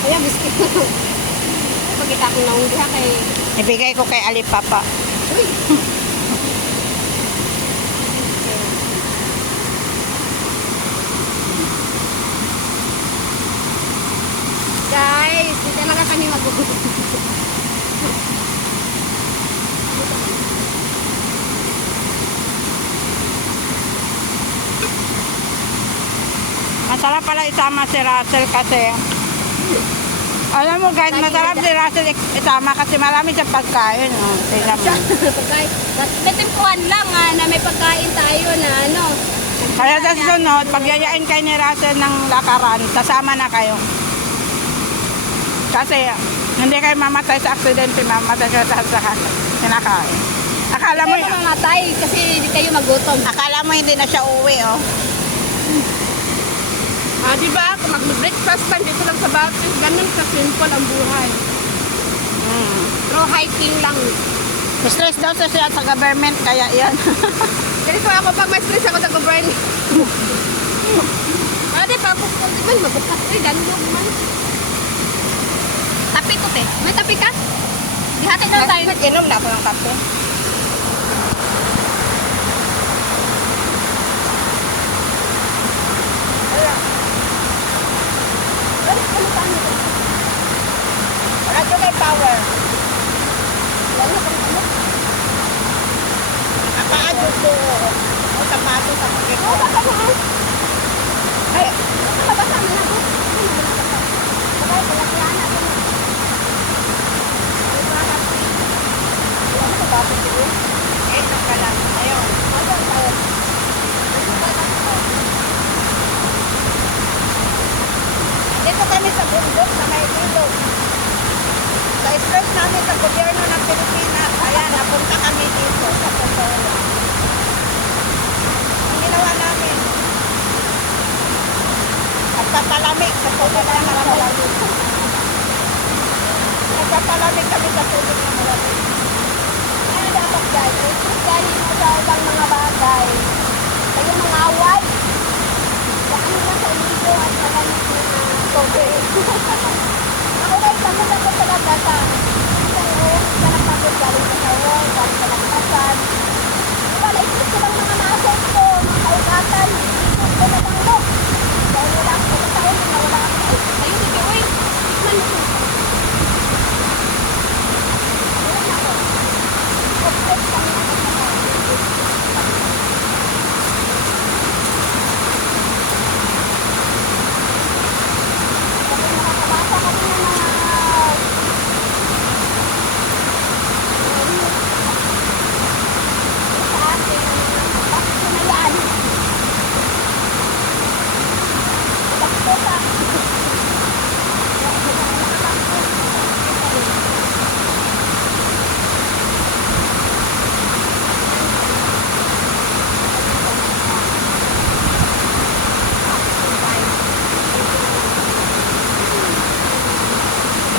Kaya gusto ko. Pagkita ko na diha kay... Ibigay ko kay Alipapa. Uy! Guys, hindi talaga kami magugutom. Masarap pala isama si Russell kasi alam mo guys, masarap si Russell isama kasi marami siyang pagkain. Oh, tingnan mo. Natimpuhan lang na may pagkain tayo na ano. Kaya sa sunod, pag yayain kayo ni Russell ng lakaran, sasama na kayo. Kasi hindi kayo mamatay sa aksidente, mamatay kayo sa kinakain. Akala mo, Hindi mamatay kasi hindi kayo magutom. akala mo hindi na siya uwi, oh. Di ba? Kung mag-breakfast pa, dito lang sa Baptist, ganun ka-simple ang buhay. Through hiking lang. Stress daw siya sa government, kaya yan. Ganito ako, pag may stress ako sa government. Di pa ako di ba magupas ganun man. Tapi ko te. May tapi ka? Dihati na tayo. Inom na ako ng kape. Wala ko may power. Nakapaadyo ko. O sapato sa pagkik ko. Ay, eh, nakalang. Ayun. Dito kami sa bundok, sa may ilog. Sa stress namin sa gobyerno ng Pilipinas, kaya napunta kami dito sa Totola. Ang ginawa namin, nagpapalamig sa tubig na malamig. Nagpapalamig kami sa tubig na malamig. Ano dapat guys? Kaya mo sa ibang mga bagay. Kayo mga away. Ano na sa iligo at malamig na tubig. Ako guys, kami lang ko talaga sa sa napagod galing sa sawon, galing sa nagpasan. Wala, isip ko lang mga nasok ko, mga kaugatan. Isip ko na lang mo. Dahil wala ako sa taon na wala ako. Ayun, sige, uy. Man mo. Wala na ako. Obsessed kami na kasi nakakabasa kami ng mga sa atin bakit ko na yan bakit ko sa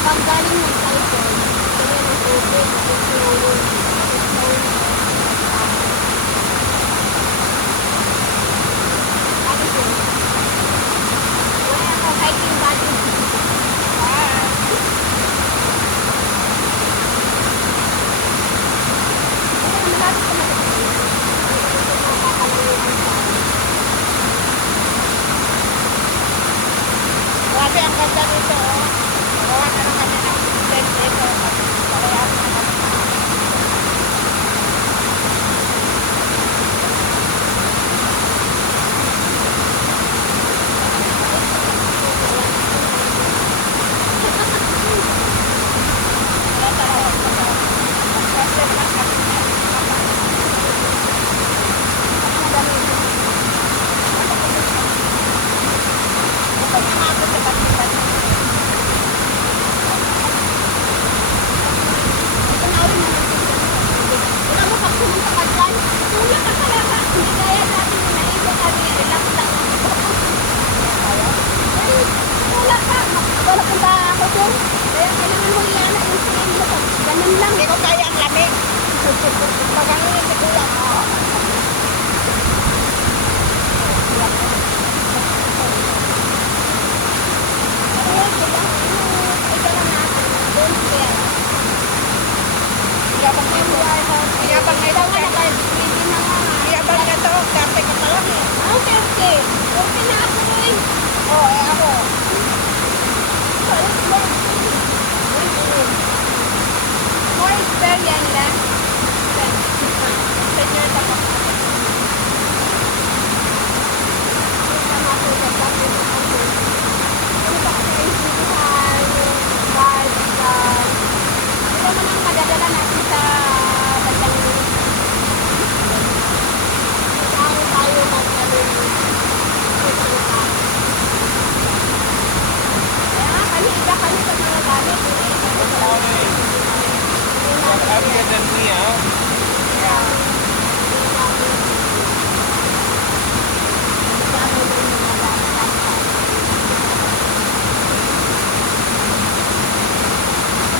pag galing ng cycle, kaya ng tubig, tapos sinulong, ano po? Wala ako hiking body. Wala naman natin sa Grabe ang ganda dito, oh. Gawa na lang kami ng tent dito. Kaya na kami. wala mo pag pumunta ka dyan, tulak ka talaga. Hindi kaya natin yung naisip sabi, relax lang. Tulak ka. Wala punta ako dyan. Kaya kailangan mo iyan na yung tingin mo. Ganun lang. Hindi ko kaya ang lamig. Pagangin si Kuya. Ano yun? Yabang na ito. Ikaw nga naka-ready na nga. Yabang na ito. Dati ka pa lang eh. Okay, okay. Okay na ako eh. Oo, ako. More experience lang. 10 years ako. Tama ako sa dati na ako. Ano ba kasi kaintindihan, yung vibes, ano naman ang madadala natin sa bandang kung tayo mag-alin. Kaya kami, iba kami sa mga gamit. Happier than me, huh?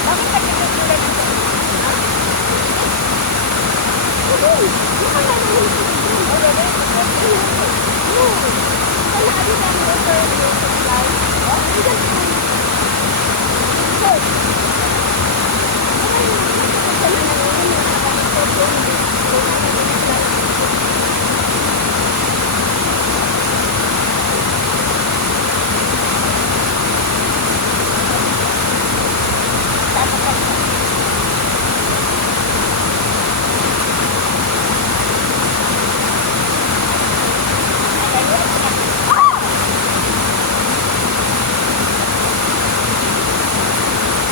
Bakit nagkikita dito?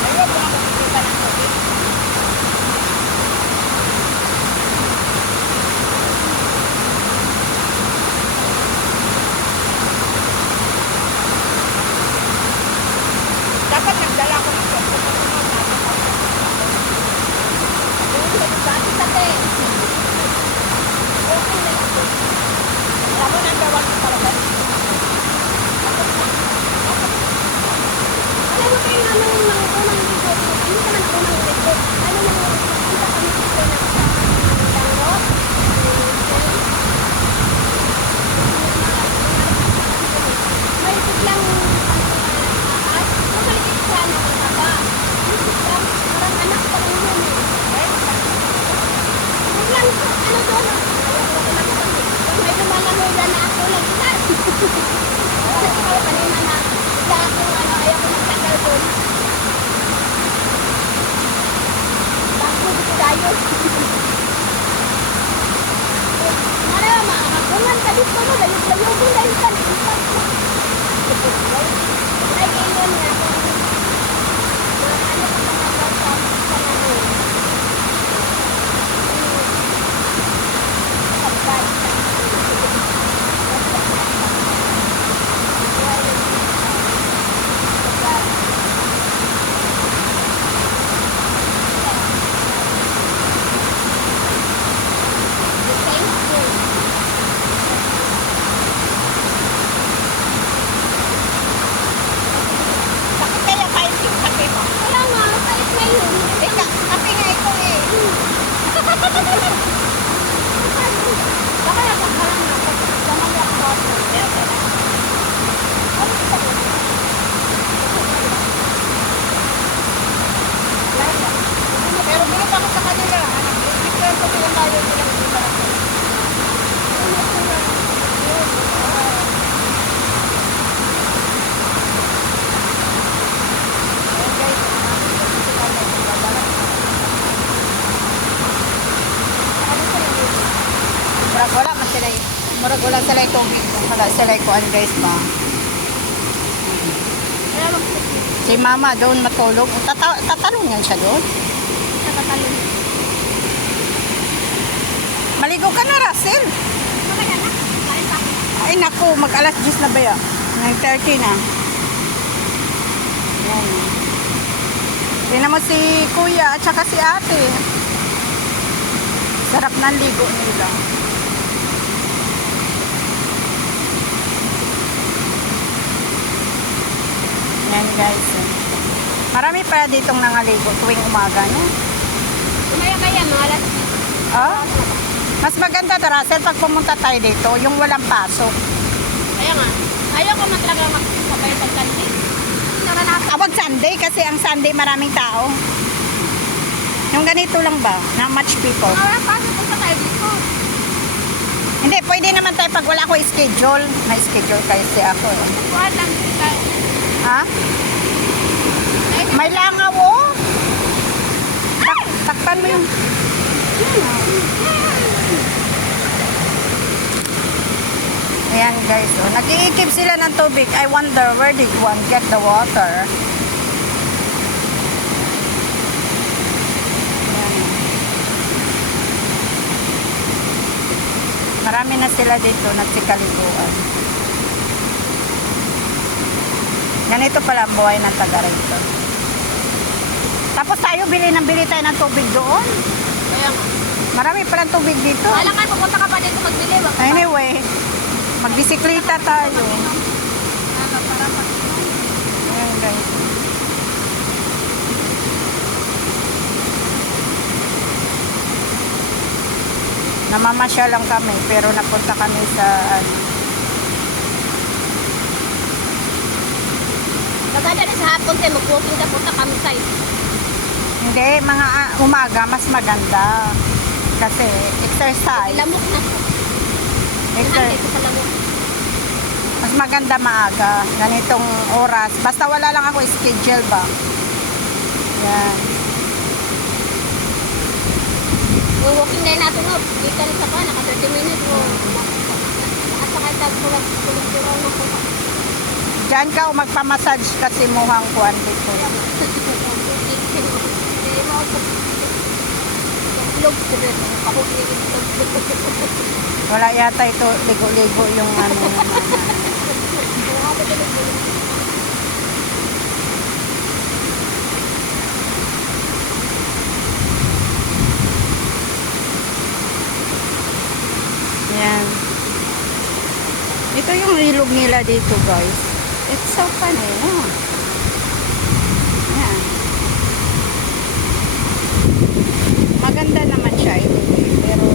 Ayaw ko na makikita ng tubig. Dapat nagdala ko ng tubig. Alam mo na ang gawag ng talaga. Alam mo kayo nga nung unang ligo, hindi naman ang unang ligo. Ano nung punta kami dito na sa Dangot? May biglang at mamalikit siya ng baba. Biglang parang anak pa rin yun eh. Biglang ano doon? May lumalangoy na ako lang isa. Kasi ikaw kanina na bigla akong ayaw ko magtagal doon. Bago dito tayo. Marama, hakungan ka dito mo. Layo-layo mo na yung kalimutan mo. Lagi yun nga kung ano ka pa magawa sa panahon. Bakit kaya kahit yung kape mo? Kaya nga, kahit ngayon, Ika, kape nga ito eh. baka nakakalang na pag gamay ako. Pero bilit ako sa kanila. Bigyan ko nila tayo nilang iba. Murag wala man sila eh. Murag wala sila yung tubig. Wala sila yung kuhan guys ba. Si mama doon matulog. Tatalong yan siya doon. Nakatalong. Maligo ka na, Russell. Mamaya na, kain pa ako. Ay naku, mag alas 10 na ba yan? 9:30 na. Yan. Tingnan mo si kuya at saka si ate. Sarap ng ligo nila. Yan guys. Marami pa ditong nangaligo tuwing umaga, no? Kumaya-maya, mga alas. Ah? Mas maganda to, Russell, pag pumunta tayo dito, yung walang pasok. Kaya nga, ayaw ko man talaga magsabay sa Sunday. Naranasan. Wag Sunday kasi ang Sunday maraming tao. Yung ganito lang ba? Not much people. Wala pa sa tayo dito. Hindi, pwede naman tayo pag wala ko schedule. May schedule kasi ako. Eh. Kuhaan lang tayo. Ha? May langaw oh. Takpan mo yung... Ayan guys, oh. Nag-iikip sila ng tubig. I wonder where did one get the water? Ayan. Marami na sila dito nagsikalikuan. Ganito pala ang buhay ng taga rito. Tapos tayo bili tayo ng tubig doon. Kaya nga. Marami palang tubig dito. Kala ka, pupunta ka pa dito magbili. Wag ka pa. Anyway, magbisikleta tayo. Para pa. Ayan guys. Namamasya lang kami pero napunta kami sa ano. Maganda rin sa hapon tayo, mag-walking ka punta kami sa'yo. Hindi, mga umaga mas maganda. Kasi exercise. Lamok na. Exercise. Ito sa lamok. Mas maganda maaga. Ganitong oras. Basta wala lang ako schedule ba. Yan. Yung walking na yun natin, no? Dito rin sa pa, naka 30 minutes. Nakasakay tayo kulog-kulog na po. Diyan ka o magpamassage kasi muhang kuwan dito. Hindi mo ako. Kulog ko rin. Ako kulog. Wala yata ito ligo-ligo yung ano. Yan. Ito yung ilog nila dito guys. It's so funny, no? Yan. Maganda naman siya ito. Pero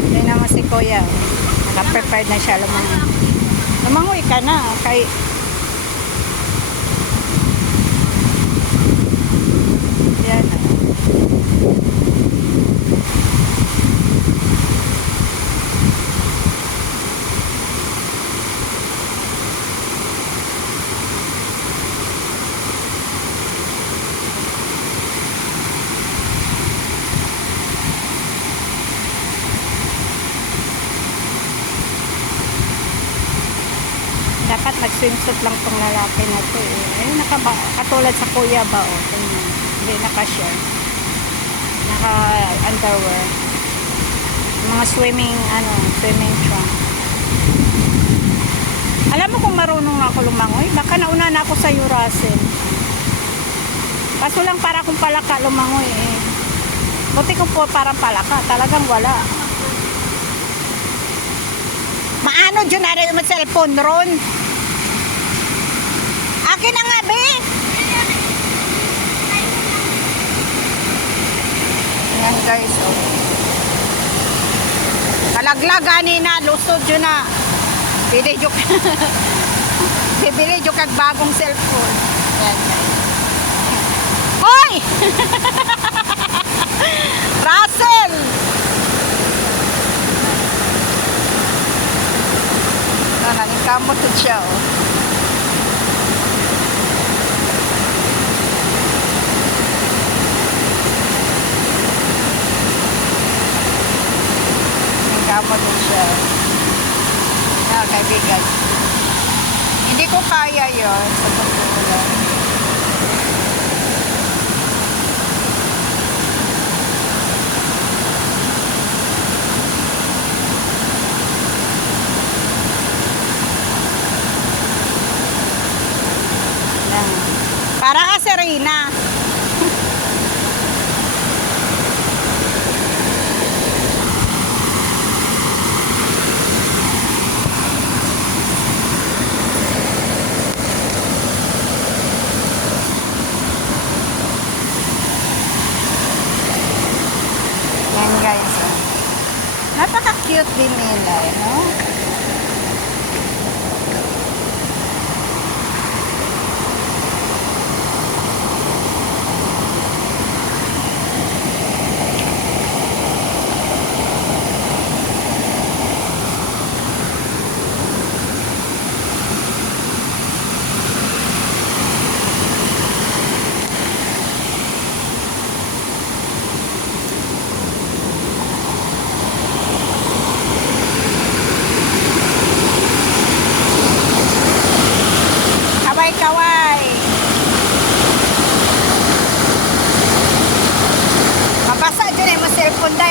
hindi naman si Kuya. Naka-prepared na siya lumangoy. Lumangoy ka na. Kay... Yan. Dapat mag-swimsuit lang tong lalaki na to eh. Ayun, katulad sa kuya ba o. Tingnan. Hindi naka-share. Naka-underwear. Mga swimming trunk. Alam mo kung marunong ako lumangoy? Baka nauna na ako sa Russell. Kaso lang para kung palaka lumangoy eh. Buti kung po parang palaka. Talagang wala. Maano dyan na rin yung cellphone ron? Akin na nga, be! Ayan guys, oh. Kalaglagan na, lusod yun na. Bili dyo bibili dyo kag bagong cellphone. Ayan guys. Hoy! Russell! Nalingkamot siya, oh. Nalingkamot siya. Ah, kaibigan. Hindi ko kaya yun sa pagkukulan. Para ka Serena. Yan guys. Oh. Napaka-cute din nila, no?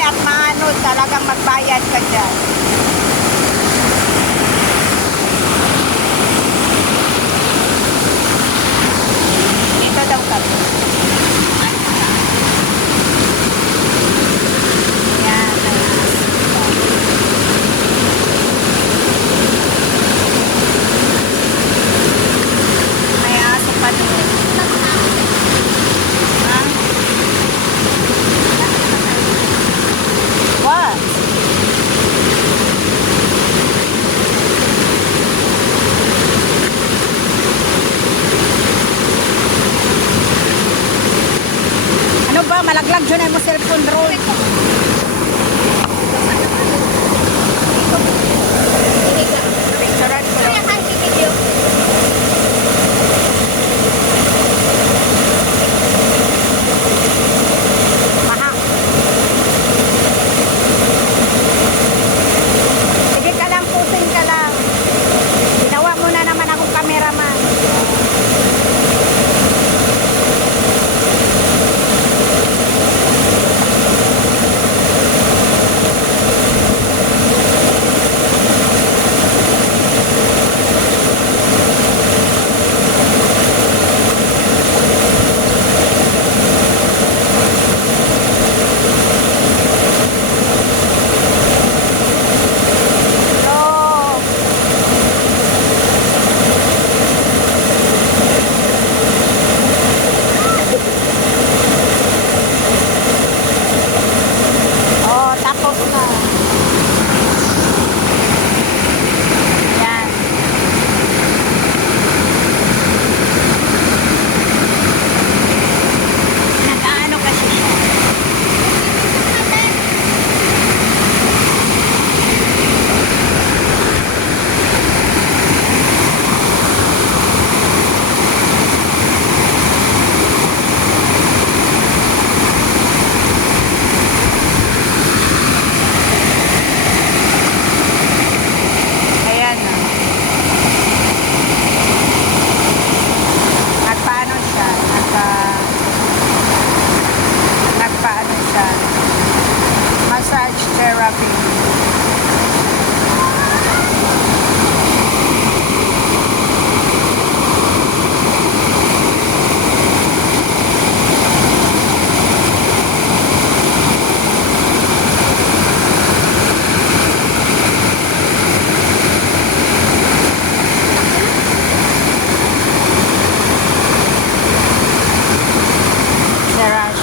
at maano, talagang magbayad ka dyan. Dito daw kami. Yan, may aso pa doon. Ha? What? Ano ba? Malaglag dyan ay mo cellphone roll.